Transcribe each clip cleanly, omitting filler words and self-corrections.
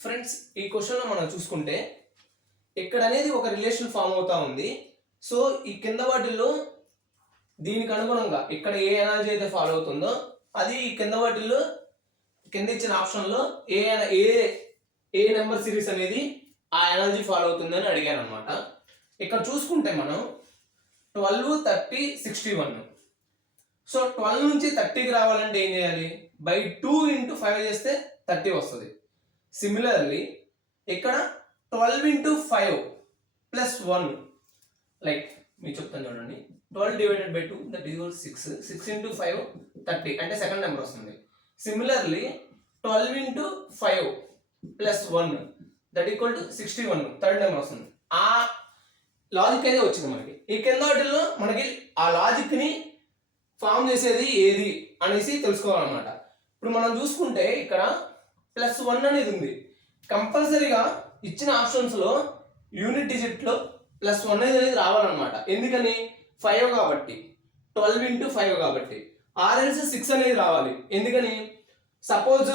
Friends, ఈ క్వశ్చన్లో మనం చూసుకుంటే ఇక్కడ అనేది ఒక రిలేషన్ ఫామ్ అవుతా ఉంది. సో ఈ కింద వాటిల్లో దీనికి అనుగుణంగా ఇక్కడ ఏ ఎనర్జీ అయితే ఫాలో అవుతుందో అది ఈ కింద వాటిల్లో కింద ఇచ్చిన ఆప్షన్లో ఏ ఏ ఏ నెంబర్ సిరీస్ అనేది ఆ ఎనర్జీ ఫాలో అవుతుందని అడిగారు అనమాట. ఇక్కడ చూసుకుంటే మనం 12, 30, 61. సో 12 నుంచి 30కి రావాలంటే ఏం చేయాలి? బై 2 × 5 చేస్తే 30 వస్తుంది. సిమిలర్లీ ఇక్కడ 12 × 5 ప్లస్ 1, లైక్ మీకు చెప్తాను చూడండి. 12 డివైడెడ్ బై 2 దట్ ఈజ్ 6. 6 × 5 30 అంటే సెకండ్ నెంబర్ వస్తుంది. Similarly 12 × 5 plus 1 that equal to 61 third number వస్తుంది. ఆ లాజిక్ అయితే వచ్చింది మనకి. ఈ కింద వాటిల్లో మనకి ఆ లాజిక్ని ఫామ్ చేసేది ఏది అనేసి తెలుసుకోవాలన్నమాట. ఇప్పుడు మనం చూసుకుంటే ఇక్కడ +1 అనేది ఉంది. కంపల్సరీగా ఇచ్చిన ఆప్షన్స్లో యూనిట్ డిజిట్లో +1 అనేది రావాలన్నమాట. ఎందుకని? 5 కాబట్టి, 12 × 5 కాబట్టి. ఆర్ఎల్స్ 6 అనేది రావాలి. ఎందుకని? సపోజ్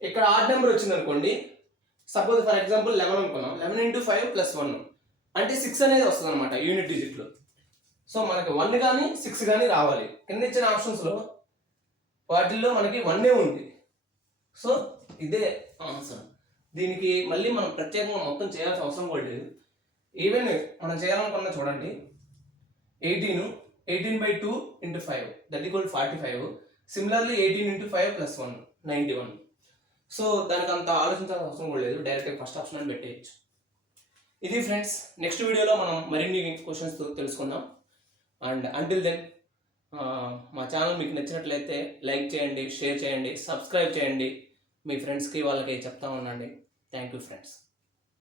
ఇక్కడ ఆడ్ నెంబర్ వచ్చింది అనుకోండి. సపోజ్ ఫర్ ఎగ్జాంపుల్ 11 అనుకున్నాం. 11 × 5 + 1 అంటే 6 అనేది వస్తుంది అనమాట యూనిట్ డిజిట్లో. సో మనకి 1 కానీ 6 కానీ రావాలి. కింద ఇచ్చిన ఆప్షన్స్లో వాటిల్లో మనకి 1 ఉంది. సో ఇదే ఆన్సర్. దీనికి మళ్ళీ మనం ప్రత్యేకంగా మొత్తం చేయాల్సిన అవసరం కూడా లేదు. ఈవెన్ మనం చేయాలనుకున్న చూడండి, 18/2 × 5 దట్ ఈక్వల్ 45. సిమిలర్లీ 18 × 5 + 1 91. సో దానికి అంత ఆలోచించాల్సిన అవసరం కూడా లేదు. డైరెక్ట్గా ఫస్ట్ ఆప్షన్ అని పెట్టేయచ్చు. ఇది ఫ్రెండ్స్. నెక్స్ట్ వీడియోలో మనం మరిన్ని క్వశ్చన్స్ తెలుసుకుందాం. అండ్ అంటిల్ దెన్ మా ఛానల్ మీకు నచ్చినట్లయితే లైక్ చేయండి, షేర్ చేయండి, సబ్స్క్రైబ్ చేయండి. మీ ఫ్రెండ్స్కి వాళ్ళకి చెప్తా ఉండండి. Thank you friends.